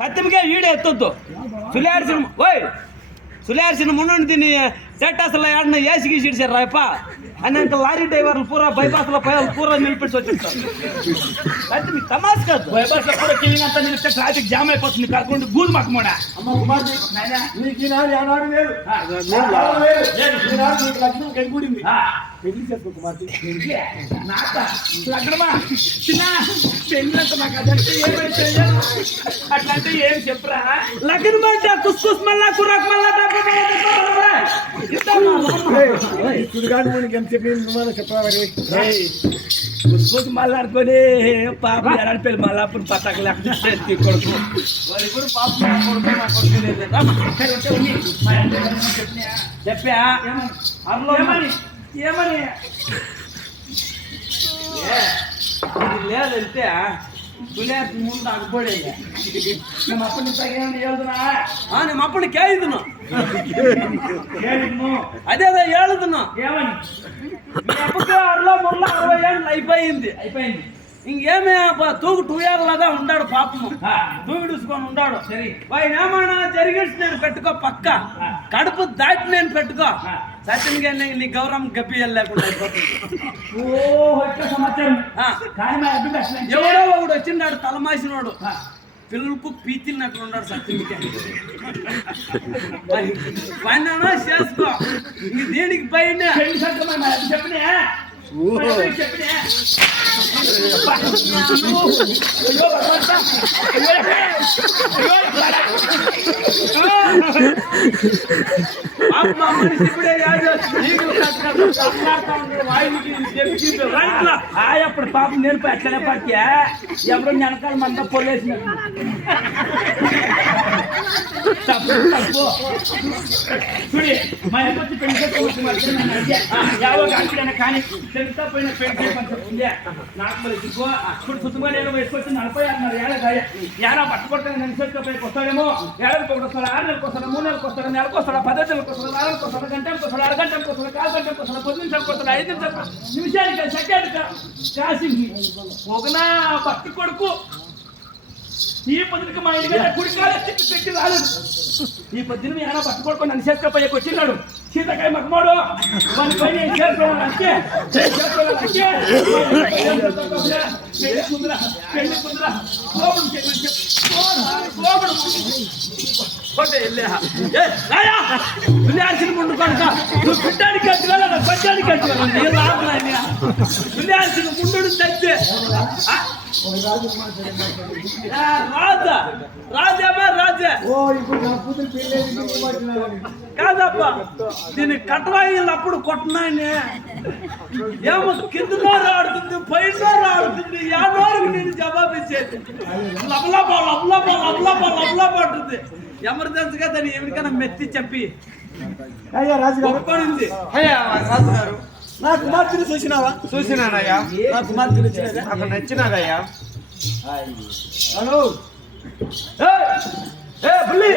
సత్యంగా ఈడే ఎత్తొద్దు సులేర్సిన ముందు దీన్ని సెట్ అసలు ఏడన్నా ఏసికి ఇచ్చారు రాయప్ప అని ఇంకా లారీ డ్రైవర్లు పూరా బైపాస్లో పూరా నిలిపెట్టి వచ్చేస్తారు. అయితే మీకు తమాస్ కాదు, బైపాస్లో పూరా కిలింగ్ అంతా నిలిస్తే ట్రాఫిక్ జామ్ అయిపోతుంది. కాకుండా గూడు మాకమోడా పెళ్లి చేసుకో కుమార్తె. లగ్నమా చిన్న పెళ్ళంత నాకు అదంటే ఏమైతే అట్లంటే ఏం చెప్పరా? లగ్నం అంటే కుస్కుస్ మళ్ళా కురాక్ మళ్ళా కుస్కుస్ మళ్ళా అనుకొని పాప ఎలాంటి పెళ్ళి మళ్ళా అప్పుడు పట్టక లేకపోతే కొడుకు వారి కూడా పాప చెప్పా అర్లో ఏమని లేదంటే దునియాకి ముందు అగ్గిపోడేది మేము అప్పటి మేము అప్పటి కేదును అదే ఏడుతున్నాం ఏమని అప్పటికే 60 ఏళ్ళు అయిపోయింది ఇంకేమే తూగు 2 ఏళ్ళదా ఉన్నాడు పాపము తూగిడుచుకొని ఉన్నాడు. సరే ఆయన ఏమన్నా జరిగేసి నేను పెట్టుకో పక్క కడుపు దాటి నేను పెట్టుకో సత్యంగా నీ గౌరవం గప్పియాలి లేకుండా ఎవడో ఒకడు వచ్చిన్నాడు తలమాసినోడు పిల్లలకు పీచినట్లు ఉన్నాడు. సత్యంగా పైన చేసుకో ఇంక దేనికి పైన చెప్పినా అప్పుడు పాపం నేర్పు ఎట్లనే పట్టియా ఎవరో వెనకాల మంద పోలేసిన చూడి మా ఎప్పటి పెళ్లి కానీ తెలుస్తా పోయిన పెళ్లి నాకు మరి దిగ్గో అప్పుడు సుతుగా నేను వేసుకొచ్చి 46 ఏళ్ళ ఏడా పట్టుకొట్టాను నేను పైకి వస్తాడేమో 7 నెలలకు వస్తాడు 6 నెలలకు వస్తాడు 3 నెలలకు వస్తాడు నెలకు వస్తాడు 10 నెలలకు వస్తాడు 4 నెలలకు వస్తాడు గంటలకు వస్తాడు అరగంటలకు వస్తాడు 4 గంటలకు వస్తాడు 10 నిమిషాలకు వస్తాడు 5 నిమిషానికి సెకండ్కి కాసింది ఒకనా భక్తి కొడుకు ఈ పొద్దుకి మా ఇంటి కుడికాల చిక్కి పెట్టి రాలేదు. ఈ పొద్దున మీ ఆయన పట్టుకోడుకొని నన్ను చేసుకోపోయాకి వచ్చిన్నాడు సీతకాయ మగమాడు వాని పైన ముందు కనుక నువ్వు పిట్టానికి కట్టుకోవాలి పట్టానికి కట్టుకోవాలి ముందు తెచ్చే రాజా రాజా రాజా కాదప్ప దీన్ని కట్టవాయిలు అప్పుడు కొట్టనాయని ఏమో కిందలో ఆడుతుంది పైన ఆడుతుంది యాదోరికి నేను జవాబిచ్చేది లబలబా లబలబా లబలబా లబలబా అంటుంది. ఎమర్జెన్సీగా దాన్ని ఎవరికైనా మెత్తి చెప్పి ఒప్పుకోండి. రాజుగారు నా కుమార్తెను చూసినావా? చూసినానయ్యా. నా కుమార్తెను నచ్చినదా? నాకు నచ్చినదయ్యా. హలో బుల్లి